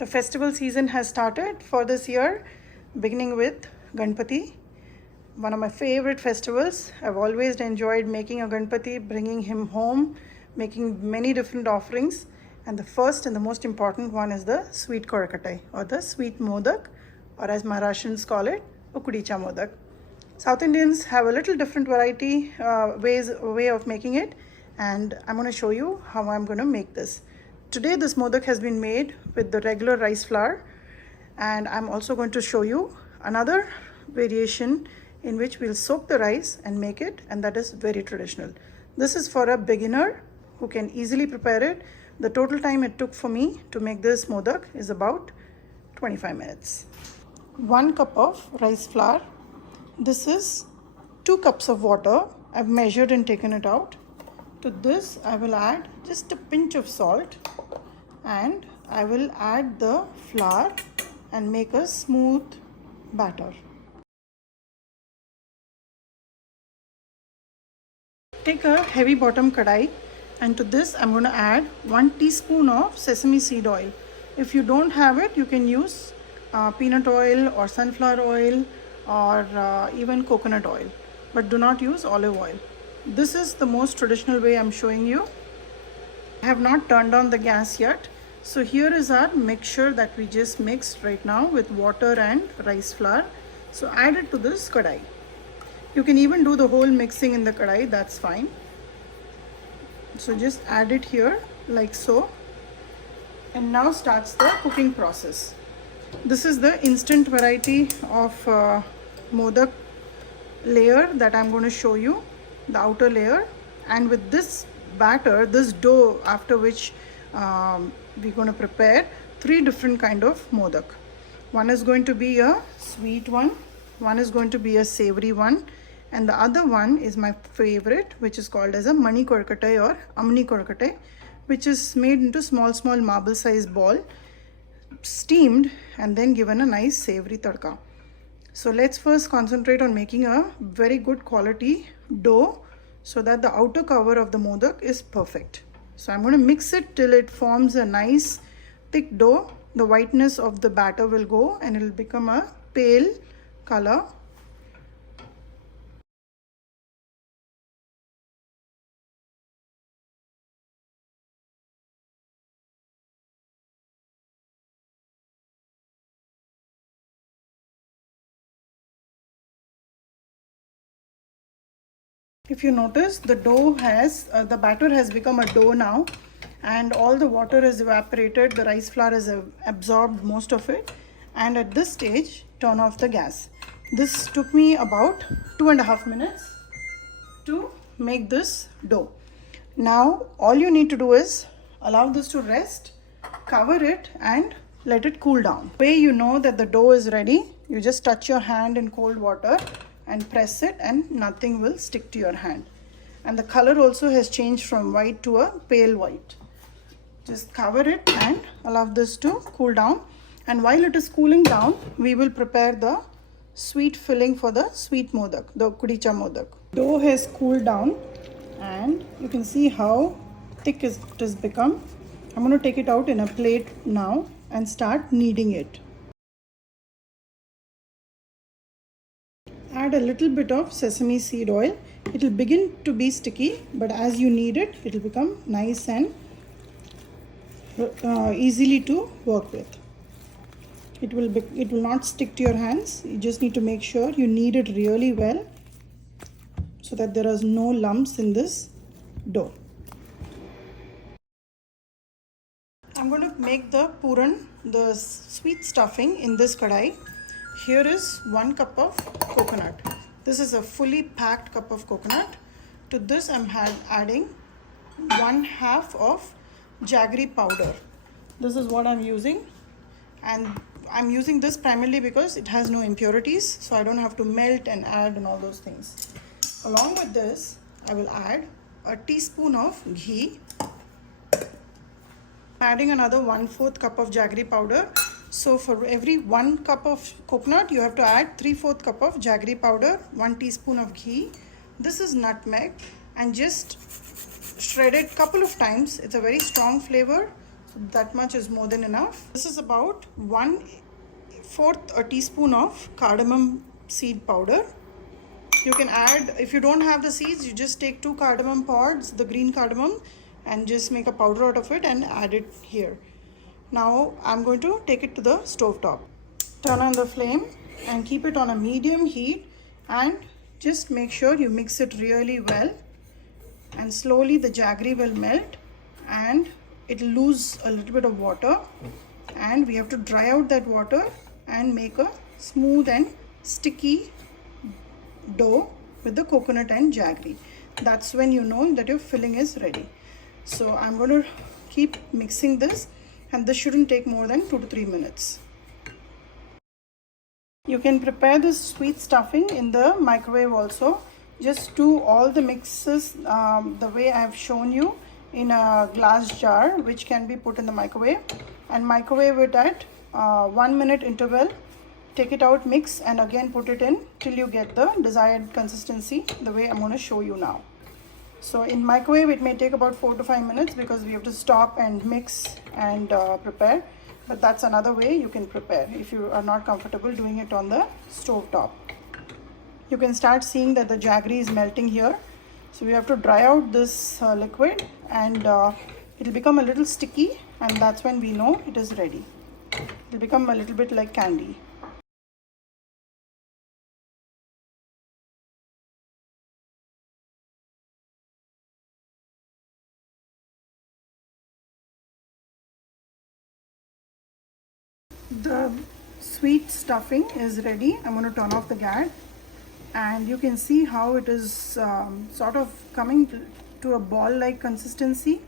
The festival season has started for this year, beginning with Ganpati, one of my favorite festivals. I've always enjoyed making a Ganpati, bringing him home, making many different offerings. And the first and the most important one is the sweet Kozhkattai, or the sweet Modak, or as Maharashtrians call it, Ukdicha Modak. South Indians have a little different way of making it, and I'm going to show you how I'm going to make this. Today this modak has been made with the regular rice flour, and I'm also going to show you another variation in which we'll soak the rice and make it, and that is very traditional. This is for a beginner who can easily prepare it. The total time it took for me to make this modak is about 25 minutes. 1 cup of rice flour. This is 2 cups of water. I've measured and taken it out. To this I will add just a pinch of salt, and I will add the flour and make a smooth batter. Take a heavy bottom kadai, and to this I'm going to add 1 teaspoon of sesame seed oil. If you don't have it, you can use peanut oil or sunflower oil or even coconut oil, but do not use olive oil. This is the most traditional way I'm showing you. I have not turned on the gas yet. So here is our mixture that we just mixed right now with water and rice flour. So add it to this kadai. You can even do the whole mixing in the kadai, that's fine. So just add it here like so. And now starts the cooking process. This is the instant variety of modak layer that I'm going to show you, the outer layer. And with this batter, this dough, after which we're going to prepare 3 different kind of modak. One is going to be a sweet one is going to be a savory one, and the other one is my favorite, which is called as a mani Kozhkattai or amni Kozhkattai, which is made into small marble sized ball, steamed and then given a nice savory tadka. So let's first concentrate on making a very good quality dough so that the outer cover of the modak is perfect. So I'm going to mix it till it forms a nice thick dough. The whiteness of the batter will go and it will become a pale color. If you notice, the dough has, the batter has become a dough now, and all the water is evaporated, the rice flour has absorbed most of it, and at this stage, turn off the gas. This took me about 2.5 minutes to make this dough. Now, all you need to do is allow this to rest, cover it and let it cool down. The way you know that the dough is ready, you just touch your hand in cold water and press it, and nothing will stick to your hand. And the color also has changed from white to a pale white. Just cover it and allow this to cool down. And while it is cooling down, we will prepare the sweet filling for the sweet modak, the Ukdicha Modak. Dough has cooled down and you can see how thick it has become. I'm going to take it out in a plate now and start kneading it. Add a little bit of sesame seed oil. It will begin to be sticky, but as you knead it, it will become nice and easily to work with. It will not stick to your hands. You just need to make sure you knead it really well so that there is no lumps in this dough. I'm going to make the Puran, the sweet stuffing, in this kadai. Here is 1 cup of coconut. This is a fully packed cup of coconut. To this I'm adding 1/2 of Jaggery powder. This is what I'm using, and I'm using this primarily because it has no impurities, so I don't have to melt and add and all those things. Along with this, I will add a teaspoon of ghee. Adding another 1/4 cup of Jaggery powder. So for every 1 cup of coconut, you have to add 3/4 cup of Jaggery powder, 1 teaspoon of ghee. This is nutmeg, and just shred it couple of times. It's a very strong flavor, So that much is more than enough. This is about 1/4 a teaspoon of cardamom seed powder. You can add, if you don't have the seeds, you just take 2 cardamom pods, the green cardamom, and just make a powder out of it and add it here. Now I'm going to take it to the stove top. Turn on the flame and keep it on a medium heat, and just make sure you mix it really well, and slowly the jaggery will melt and it will lose a little bit of water, and we have to dry out that water and make a smooth and sticky dough with the coconut and jaggery. That's when you know that your filling is ready. So I'm going to keep mixing this, and this shouldn't take more than 2 to 3 minutes. You can prepare this sweet stuffing in the microwave also. Just do all the mixes the way I have shown you in a glass jar, which can be put in the microwave, and microwave it at 1 minute interval. Take it out, mix, and again put it in till you get the desired consistency the way I'm going to show you now. So in microwave it may take about 4 to 5 minutes because we have to stop and mix and prepare, but that's another way you can prepare if you are not comfortable doing it on the stove top. You can start seeing that the jaggery is melting here. So we have to dry out this liquid, and it will become a little sticky, and that's when we know it is ready. It will become a little bit like candy. The sweet stuffing is ready. I'm going to turn off the gas, and you can see how it is sort of coming to a ball like consistency,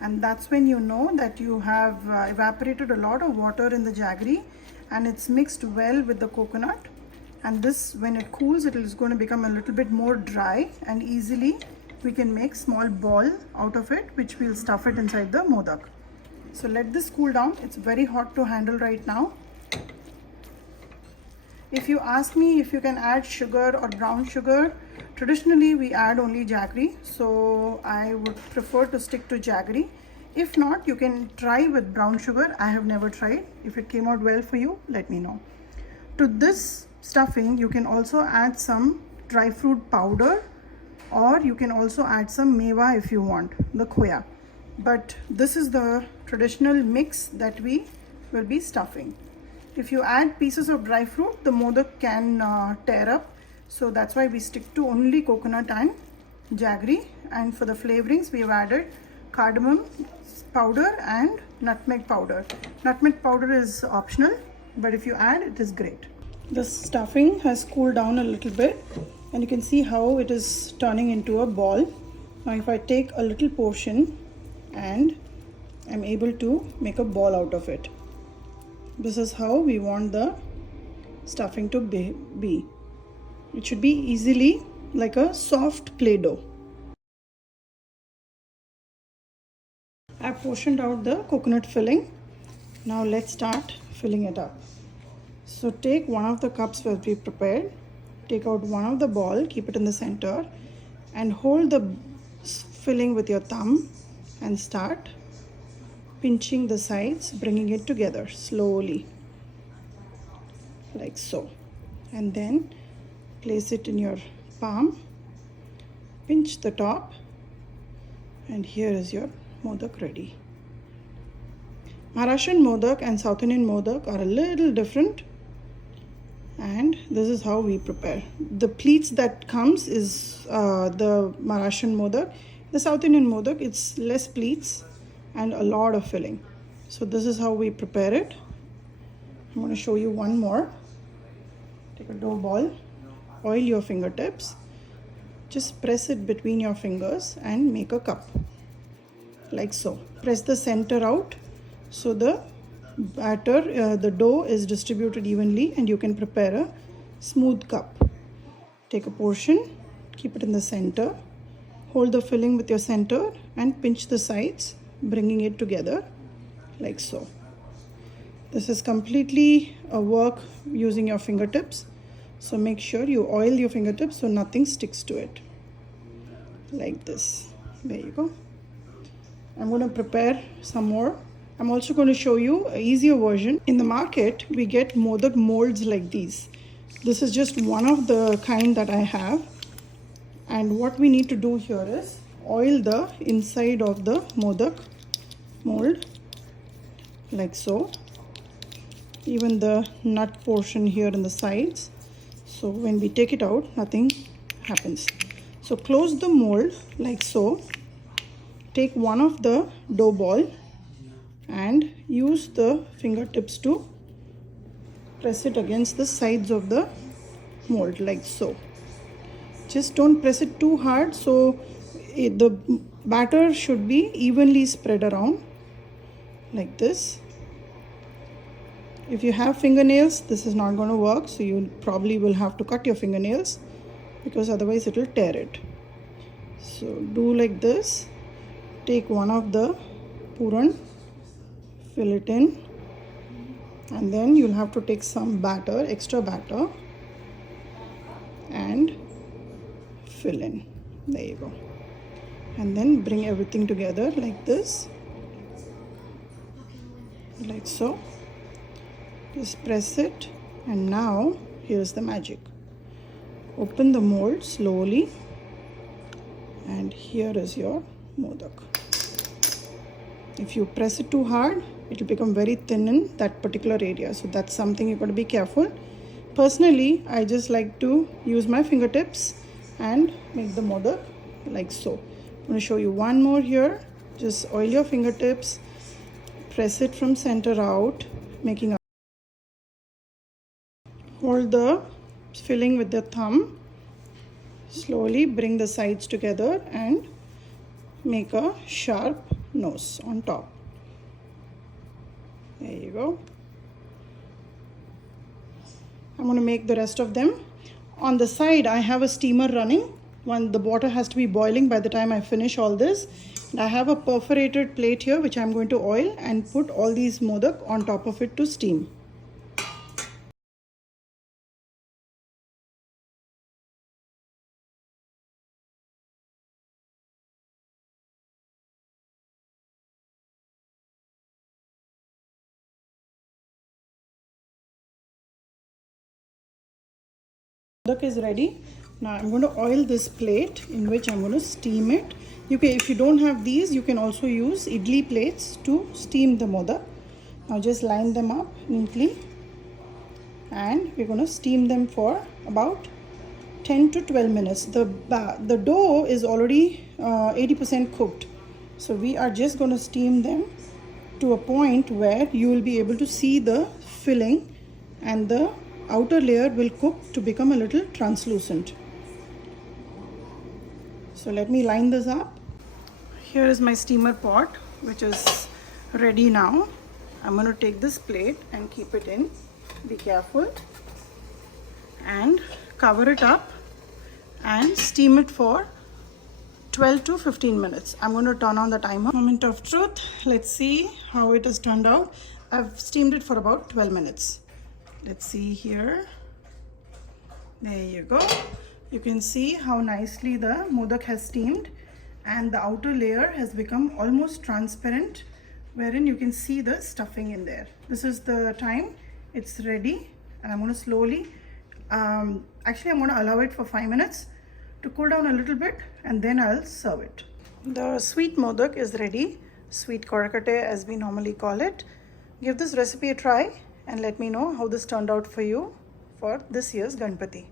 and that's when you know that you have evaporated a lot of water in the jaggery and it's mixed well with the coconut. And this, when it cools, it is going to become a little bit more dry, and easily we can make small ball out of it, which we'll stuff it inside the modak. So let this cool down. It's very hot to handle right now. If you ask me if you can add sugar or brown sugar, traditionally we add only jaggery, so I would prefer to stick to jaggery. If not, you can try with brown sugar. I have never tried. If it came out well for you, let me know. To this stuffing, you can also add some dry fruit powder, or you can also add some meva if you want, the khoya. But this is the traditional mix that we will be stuffing. If you add pieces of dry fruit, the modak can tear up, so that's why we stick to only coconut and jaggery. And for the flavorings, we have added cardamom powder and nutmeg powder. Nutmeg powder is optional, but if you add, it is great. The stuffing has cooled down a little bit, and you can see how it is turning into a ball. Now if I take a little portion and I'm able to make a ball out of it. This is how we want the stuffing to be. It should be easily like a soft play-doh. I've portioned out the coconut filling. Now let's start filling it up. So take one of the cups that we prepared, take out one of the ball, keep it in the center, and hold the filling with your thumb and start pinching the sides, bringing it together slowly, like so. And then place it in your palm, pinch the top, and here is your modak ready. Maharashtrian modak and South Indian modak are a little different, and this is how we prepare. The pleats that comes is the Maharashtrian modak. The South Indian modak, it's less pleats and a lot of filling. So this is how we prepare it. I'm going to show you one more. Take a dough ball, oil your fingertips, just press it between your fingers and make a cup, like so. Press the center out so the batter, the dough is distributed evenly, and you can prepare a smooth cup. Take a portion, keep it in the center, hold the filling with your center and pinch the sides, bringing it together like so. This is completely a work using your fingertips, so make sure you oil your fingertips so nothing sticks to it, like this. There you go. I'm going to prepare some more I'm also going to show you an easier version. In the market, we get modak molds like these. This is just one of the kind that I have. And what we need to do here is oil the inside of the modak mold like so. Even the nut portion here in the sides. So when we take it out, nothing happens. So close the mold like so. Take one of the dough ball and use the fingertips to press it against the sides of the mold like so. Just don't press it too hard, so the batter should be evenly spread around like this. If you have fingernails, this is not going to work, so you probably will have to cut your fingernails because otherwise it will tear it. So do like this. Take one of the Puran, fill it in, and then you'll have to take some batter, extra batter, and fill in. There you go. And then bring everything together like this, like so. Just press it, and now here's the magic. Open the mold slowly, and here is your modak. If you press it too hard, it will become very thin in that particular area. So that's something you've got to be careful. Personally, I just like to use my fingertips and make the modak like so. I'm going to show you one more here. Just oil your fingertips, press it from center out, making a hold the filling with the thumb. Slowly bring the sides together and make a sharp nose on top. There you go. I'm going to make the rest of them. On the side, I have a steamer running. The water has to be boiling by the time I finish all this. And I have a perforated plate here which I'm going to oil and put all these modak on top of it to steam. Modak is ready. Now I'm going to oil this plate in which I'm going to steam it. If you don't have these, you can also use idli plates to steam the modak. Now just line them up neatly, and we're going to steam them for about 10 to 12 minutes. The dough is already 80% cooked, so we are just going to steam them to a point where you will be able to see the filling, and the outer layer will cook to become a little translucent. So let me line this up. Here is my steamer pot, which is ready now. I'm going to take this plate and keep it in. Be careful. And cover it up and steam it for 12 to 15 minutes. I'm going to turn on the timer. Moment of truth. Let's see how it has turned out. I've steamed it for about 12 minutes. Let's see here. There you go. You can see how nicely the modak has steamed, and the outer layer has become almost transparent, wherein you can see the stuffing in there. This is the time it's ready, and I'm going to slowly, actually I'm going to allow it for 5 minutes to cool down a little bit, and then I'll serve it. The sweet modak is ready, sweet Kozhkattai as we normally call it. Give this recipe a try and let me know how this turned out for you for this year's Ganpati.